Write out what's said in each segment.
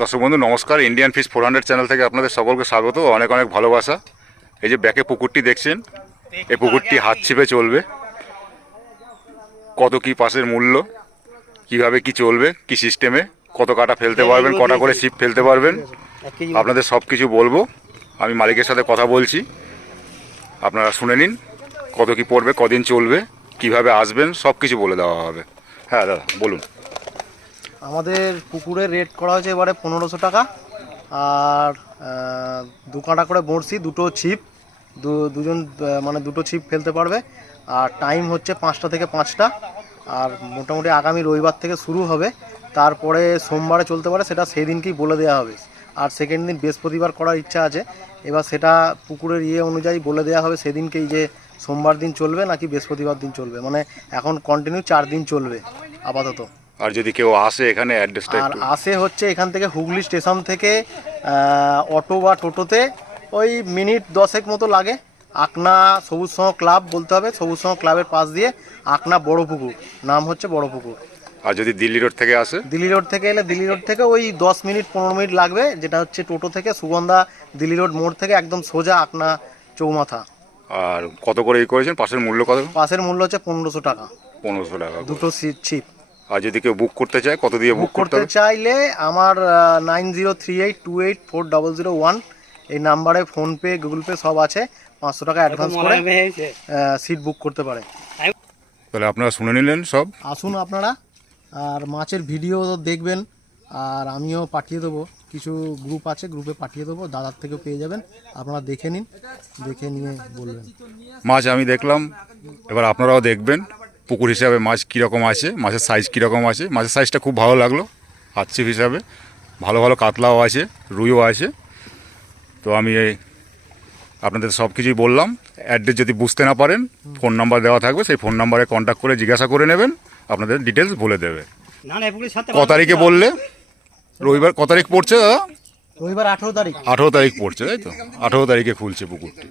দর্শক বন্ধু নমস্কার, ইন্ডিয়ান ফিশ 400 চ্যানেল থেকে আপনাদের সকলকে স্বাগত, অনেক অনেক ভালোবাসা। এই যে ব্যাকে পুকুরটি দেখছেন, এই পুকুরটি হাত ছিপে চলবে। কত কি পাশের মূল্য, কিভাবে কি চলবে, কি সিস্টেমে, কত কাটা ফেলতে পারবেন, কটা করে ছিপ ফেলতে পারবেন, আপনাদের সব কিছু বলবো। আমি মালিকের সাথে কথা বলছি, আপনারা শুনে নিন। কত কি পড়বে, কদিন চলবে, কিভাবে আসবেন, সব কিছু বলে দেওয়া হবে। হ্যাঁ দাদা বলুন। আমাদের পুকুরের রেট করা হয়েছে এবারে 1500 টাকা। আর দু কাঁটা করে বড়শি, দুটো ছিপ, দুজন মানে দুটো ছিপ ফেলতে পারবে। আর টাইম হচ্ছে 5টা থেকে 5টা। আর মোটামুটি আগামী রবিবার থেকে শুরু হবে, তারপরে সোমবারে চলতে পারে, সেটা সেই দিনকেই বলে দেওয়া হবে। আর সেকেন্ড দিন বৃহস্পতিবার করার ইচ্ছা আছে, এবার সেটা পুকুরের অনুযায়ী বলে দেওয়া হবে সেদিনকেই, যে সোমবার দিন চলবে নাকি বৃহস্পতিবার দিন চলবে। মানে এখন কন্টিনিউ 4 দিন চলবে আপাতত। আর যদি কেউ আসে এখানে অ্যাড্রেসটা আর একটু। আসে হচ্ছে এখান থেকে হুগলি স্টেশন থেকে অটো বা টোটোতে ওই মিনিট 10 মতো লাগে। আকনা সবুজ সংঘ ক্লাব বলতে হবে, সবুজ সংঘ ক্লাবের পাশ দিয়ে আকনা বড় পুকুর, নাম হচ্ছে বড় পুকুর। আর যদি দিল্লি রোড থেকে আসে? দিল্লি রোড থেকে এলে দিল্লি রোড থেকে ওই 10 মিনিট 15 মিনিট লাগবে, যেটা হচ্ছে টোটো থেকে সুগন্ধা দিল্লি রোড মোড় থেকে একদম সোজা আকনা চৌমাথা। আর কত করে করেছেন, পাশের মূল্য কত? পাশের মূল্য হচ্ছে 1500 টাকা, 1500 টাকা করে। দুটো ছিপ। আর যদি কেউ বুক করতে চায়, কত দিয়ে বুক করতে করতে হবে? চাইলে আমার 9038284001 এই নাম্বারে ফোনপে গুগল পে সব আছে। 500 টাকা অ্যাডভান্স করে সিট বুক করতে পারে। তাহলে আপনারা শুনে নিলেন সব। আসুন আপনারা, আর মাছের ভিডিও দেখবেন। আর আমিও পাঠিয়ে দেবো, কিছু গ্রুপ আছে, গ্রুপে পাঠিয়ে দেবো, দাদার থেকেও পেয়ে যাবেন। আপনারা দেখে নিন, দেখে নিয়ে বলবেন। মাছ আমি দেখলাম, এবার আপনারাও দেখবেন পুকুর হিসাবে মাছ কীরকম আছে, মাছের সাইজ কীরকম আছে। মাছের সাইজটা খুব ভালো লাগলো, হাতছিপ হিসাবে ভালো ভালো কাতলাও আছে, রুইও আছে। তো আমি আপনাদের সব কিছুই বললাম। অ্যাড্রেস যদি বুঝতে না পারেন, ফোন নাম্বার দেওয়া থাকবে, সেই ফোন নাম্বারে কন্ট্যাক্ট করে জিজ্ঞাসা করে নেবেন, আপনাদের ডিটেলস বলে দেবে। ক তারিখে বললে? রবিবার ক তারিখ পড়ছে দাদা? রবিবার 18 তারিখ। 18 তারিখ পড়ছে, তাই তো? 18 তারিখে খুলছে পুকুরটি।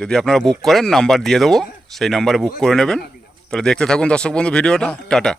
যদি আপনারা বুক করেন, নাম্বার দিয়ে দেবো, সেই নাম্বারে বুক করে নেবেন। তাহলে দেখতে থাকুন দর্শক বন্ধু ভিডিওটা। টাটা।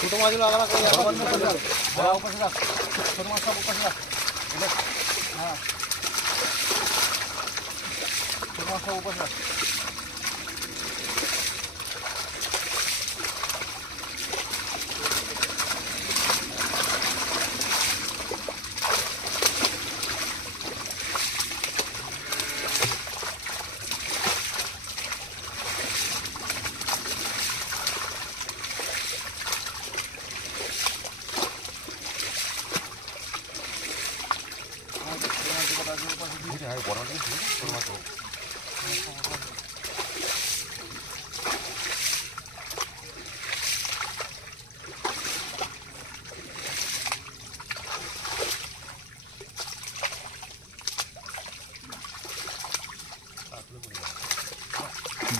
ছোটো মাছগুলো আলাদা করে ছোটো মাছ সব উপাসে রাখ। হ্যাঁ, ছোটো মাছ সব উপাসে রাখ।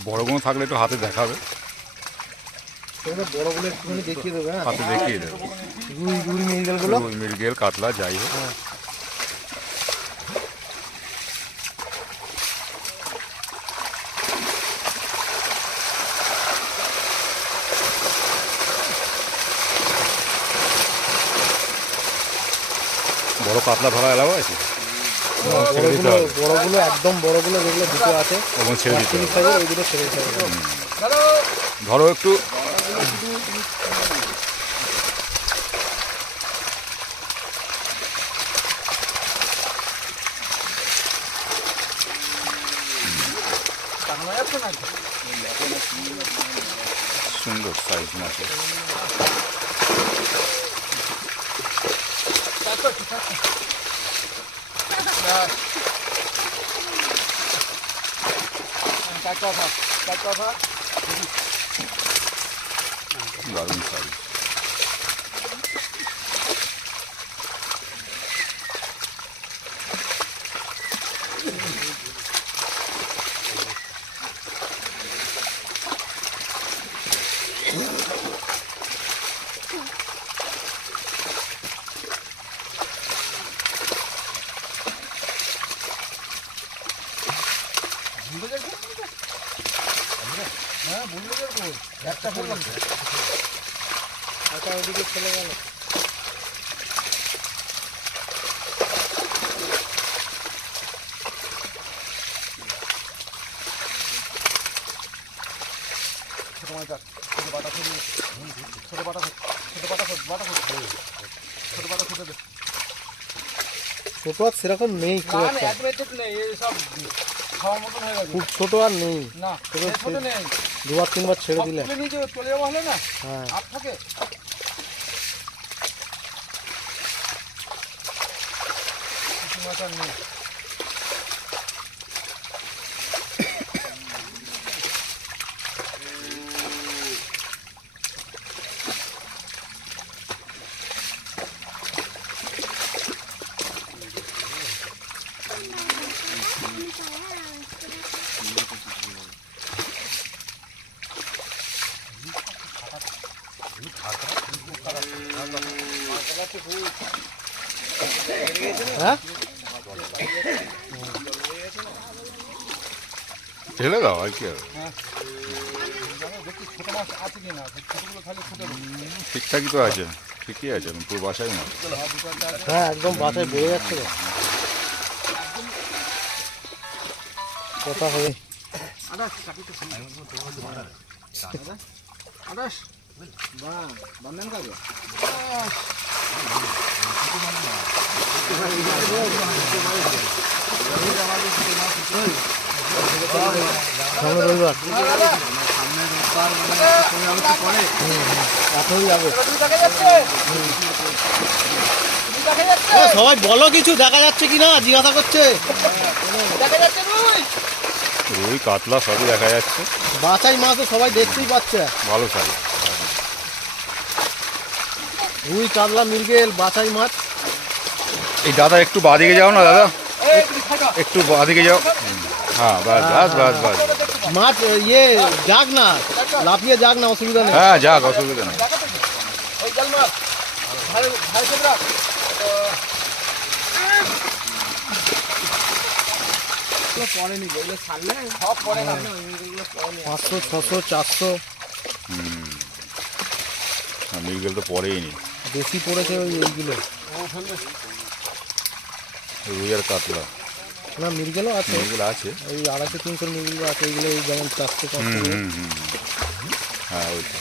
বড় কোনো থাকলে একটু হাতে দেখাবে। বড়গুলো একটুখানি দেখিয়ে দেবে। হ্যাঁ, হাতে দেখিয়ে দেবো। রুই রুই মৃগেলগুলো। রুই, মৃগেল, কাতলা যাই হোক। বড় কাতলা ধরা এলাও আছে? ছেড়ে দিতে বড়গুলো হবে। বড়গুলো একদম বড়গুলো যেগুলো দুটো আছে ওগুলো ছেড়ে দিতে হবে। সাইজের, ওইগুলো ছেড়ে দিতে হবে। ধরো একটু। সুন্দর সাইজ মাছের। দারুণ সাইজ। ওদিকে চলে গেল। ছোট আর সেরকম নেই, খুব একটা। খুব ছোট আর নেই, দুবার তিনবার ছেড়ে দিলে। হ্যাঁ, হ্যাঁ, ঢেলে দাও আর কি হবে। ঠিকঠাকই তো আছে, ঠিকই আছে, পুরো বাসায় মাছ। হ্যাঁ, একদম বাসায় বয়ে যাচ্ছে তো কথা হবে। সামনে রবিবার, এখনই যাবে। সবাই বলো কিছু, দেখা যাচ্ছে কিনা জিজ্ঞাসা করছে। রুই, কাতলা সবই দেখা যাচ্ছে। বাছাই মাছ তো সবাই দেখতেই পাচ্ছে। ভালো সাইজ। রুই, কাতলা, মৃগেল, বাছাই মাছ। এই দাদা একটু বাদিকে যাও না দাদা, একটু বাদিকে যাও। হ্যাঁ, বাস বাস বাস বাস। মাছ ইয়ে যাক না, লাফিয়ে যাক না, অসুবিধা নেই। হ্যাঁ, যাক, অসুবিধা নেই। পাঁচশো, ছশো, 400 মৃগেল তো পরেই নি। বেশি পড়েছে ওই এইগুলো। রুই আর কাতলা। না, মৃগেলও আছে, মৃগেল আছে। ওই 250-300 মৃগেল আছে। এইগুলো এই যেমন 400-500। হ্যাঁ, ওইটা।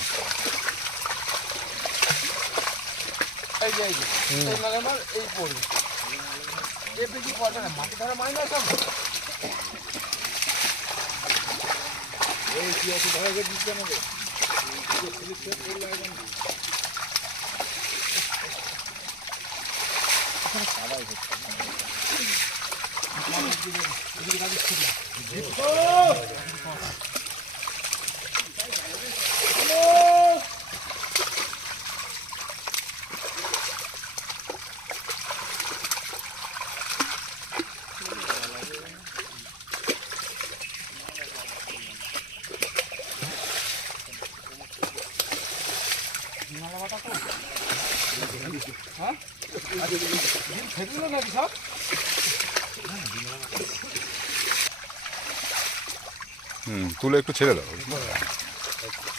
তুলে একটু ছেড়ে দাও।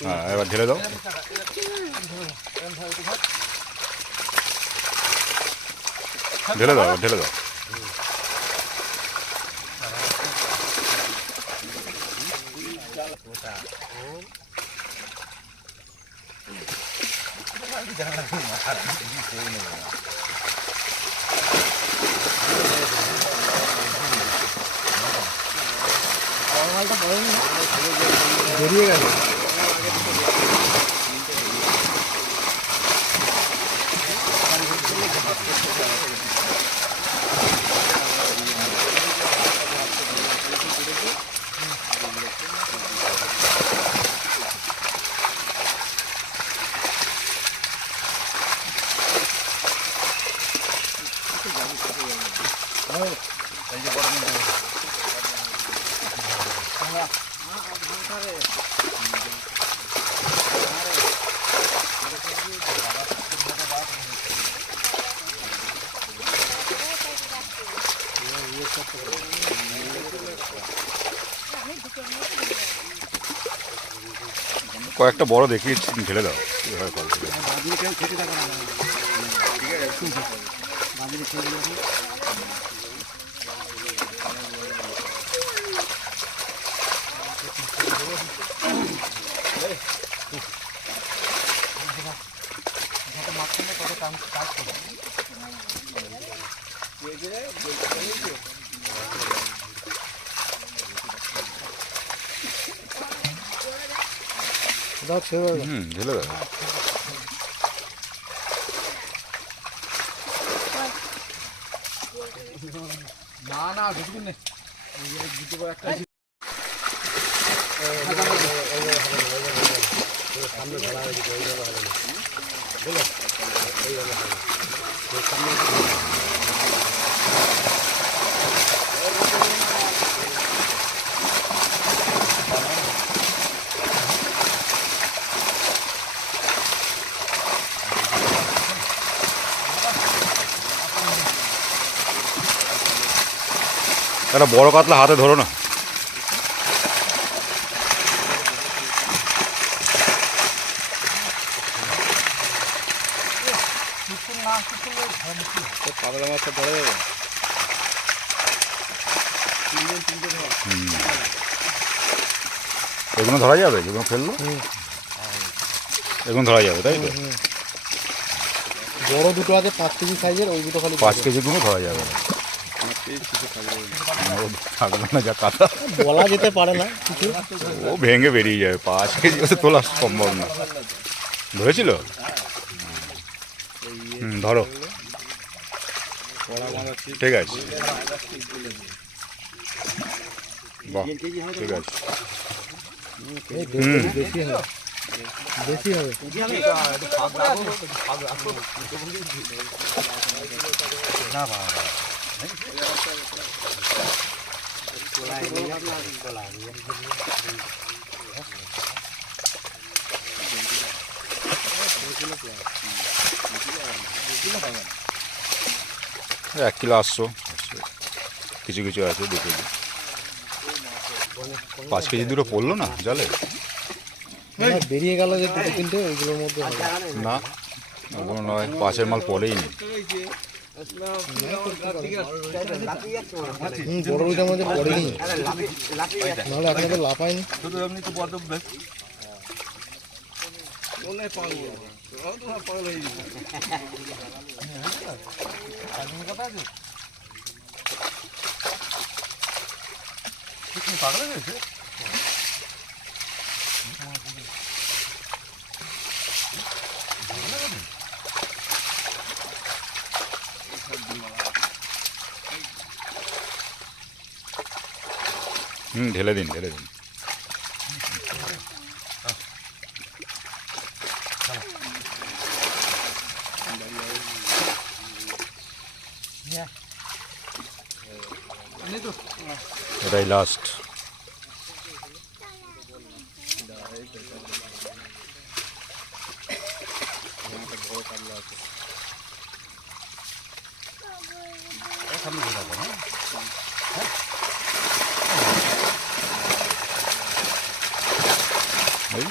হ্যাঁ, এবার ঢেলে দাও। ঢেলে দাও, ঢেলে দাও। বেরিয়ে গেল। কয়েকটা বড় দেখিয়ে ঢেলে দাও। এভাবে কল করে। ঢেলে দাও। না ঢুকবি না। একটা বড় কাতলা হাতে ধরো না। পাগলা মাছটা ধরে যাবে। এগুলো ধরা যাবে? যেগুলো ফেললো এগুলো ধরা যাবে, তাই তো? বড় দুটো আছে 5 কেজি সাইজের, ওই দুটো খালি 5 কেজি গুলো ধরা যাবে না। থাকবে না যা কাটা, বলা যেতে পারে না কিছু। ও ভেঙে বেরিয়ে যাবে। 5 কেজি ওতে তোলা সম্ভব না। ধরেছিল? ধরো, ঠিক আছে। বাহ, ঠিক আছে। বেশি হবে, বেশি হবে। এক কিলো 800, কিছু কিছু আছে 2 কেজি। 5 কেজি দুটো পড়লো না জালে? বেরিয়ে গেল যে দুটো তিনটে, ওইগুলোর মধ্যে হবে। না, ওগুলো নয়, 5-এর মাল পড়েই নি। বড় রুইটার মধ্যে পড়েনি, নাহলে আপনাদের লাফায়নি। ঢেলে দিন, ঢেলে দিন। এটাই লাস্ট। সামনে ঘোরাবো, হ্যাঁ? এই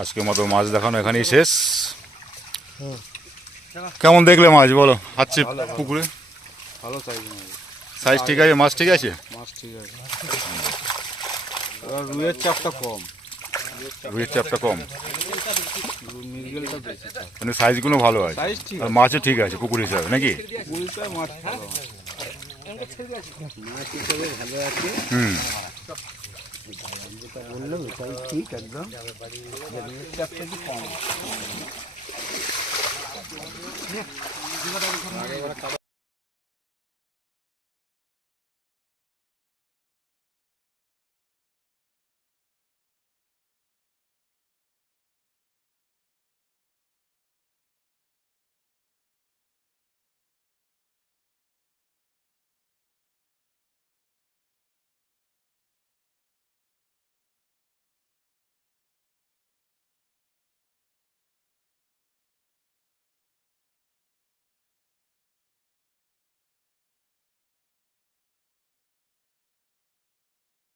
আজকের মতো মাছ দেখানো এখানেই শেষ। কেমন দেখলে মাছ বলো হাঁটছে পুকুরে? ভালো সাইজ মাছ, সাইজ ঠিক আছে, মাছ ঠিক আছে, মাছ ঠিক আছে। এবার রুইয়ের চাপটা কম, রুইয়ের চাপটা কম, মিরগেলটা বেশি চাপ। মানে সাইজগুলো ভালো আছে সাইজ ঠিক আর আছে, মাছও ঠিক আছে পুকুর হিসাবে নাকি? পুরীটাই মাছ ভালো। মাছ হিসেবে ভালো আছে, হুম। যেটা বললাম এটাই ঠিক একদম। রুইয়ের চাপটা একটু কম।